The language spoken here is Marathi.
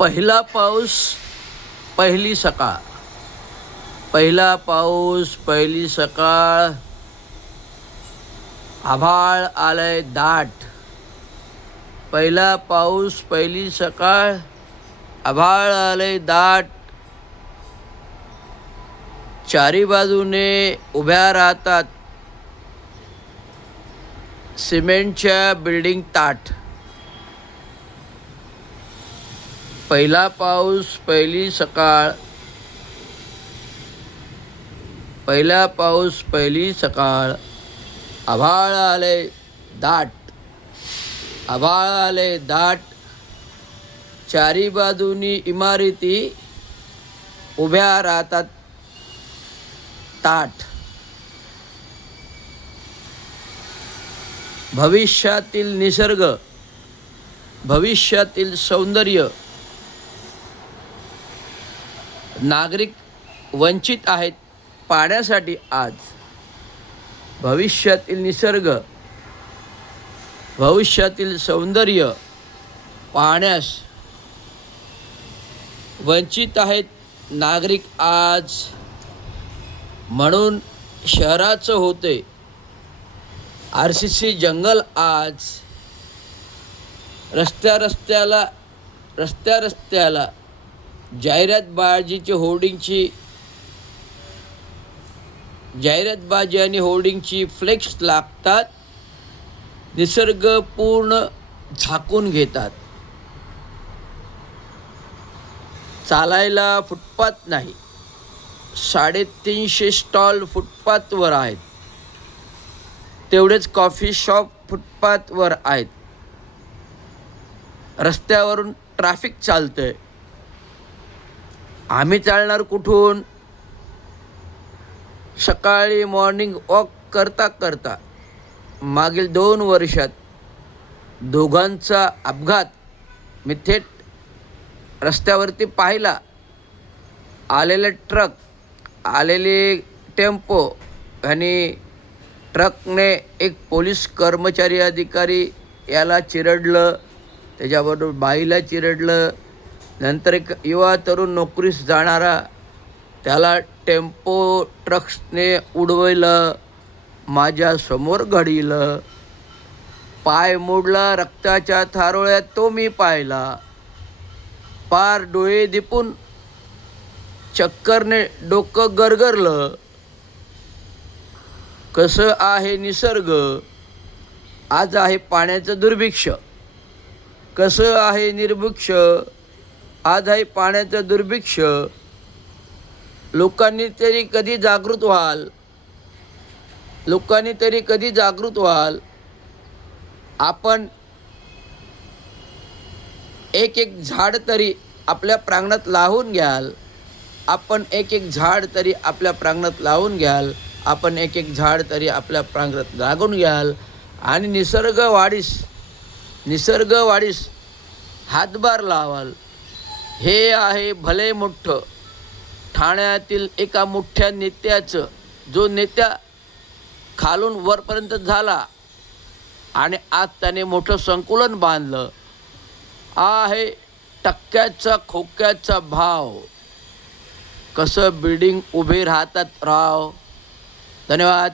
पहिला पाऊस पहिली सकाळ. पहिला पाऊस पहिली सकाळ. आभाळ आलंय दाट. पहिला पाऊस पहिली सकाळ. आभाळ आलंय दाट. चारी बाजूने उभ्या राहतात सिमेंटच्या बिल्डिंग ताट. पहिला पाऊस पहिली सकाळ. पहिला पाऊस पहिली सकाळ. आभाळ आले दाट. आभाळ आले दाट. चारी बाजूनी इमारती उभ्या राहतात ताट. भविष्यातील निसर्ग, भविष्यातील सौंदर्य. नागरिक वंचित आहेत पाण्यासाठी आज. भविष्यातील निसर्ग, भविष्यातील सौंदर्य पाहण्यास वंचित आहेत नागरिक आज. म्हणून शहराचं होते RCC जंगल आज. रस्त्या रस्त्याला जाहिरातबाजी आणि होर्डिंगची फ्लेक्स लागतात. निसर्ग पूर्ण झाकून घेतात. चालायला फुटपाथ नाही. 350 स्टॉल फुटपाथवर आहेत. तेवढेच कॉफी शॉप फुटपाथवर आहेत. रस्त्यावरून ट्रॅफिक चालतंय. आम्ही चालणार कुठून? सकाळी मॉर्निंग वॉक करता करता मागील 2 वर्षात दोघांचा अपघात मी थेट रस्त्यावरती पाहिला. आलेले ट्रक, आलेले टेम्पो आणि ट्रकने एक पोलीस कर्मचारी अधिकारी याला चिरडलं. त्याच्याबरोबर बाईला चिरडलं. नंतर एक युवा तरुण नोकरीस जाणारा त्याला टेम्पो ट्रक्सने उडवलं. माझ्यासमोर घडीलं. पाय मोडला. रक्ताच्या थारोळ्यात तो मी पाहिला. पार डोळे दिपून चक्करने डोकं गरगरलं. कसं आहे निसर्ग? आज आहे पाण्याचं दुर्भिक्ष्य. कसं आहे निर्भिक्ष्य? आज आहे पाण्याचं दुर्भिक्ष्य. लोकांनी तरी कधी जागृत व्हाल? लोकांनी तरी कधी जागृत व्हाल? आपण एक झाड तरी आपल्या प्रांगणात लावून घ्याल. आपण एक झाड तरी आपल्या प्रांगणात लावून घ्याल. आपण एक झाड तरी आपल्या प्रांगणात लागून घ्याल आणि निसर्ग वाढीस हातभार लावाल. हे आहे भले मोठं ठाण्यातील एका मोठ्या नेत्याचं. जो नेत्या खालून वरपर्यंत झाला आणि आज त्याने मोठं संकुलन बांधलं. आहे टक्क्याचा खोक्याचा भाव. कसं बिल्डिंग उभे राहतात राव. धन्यवाद.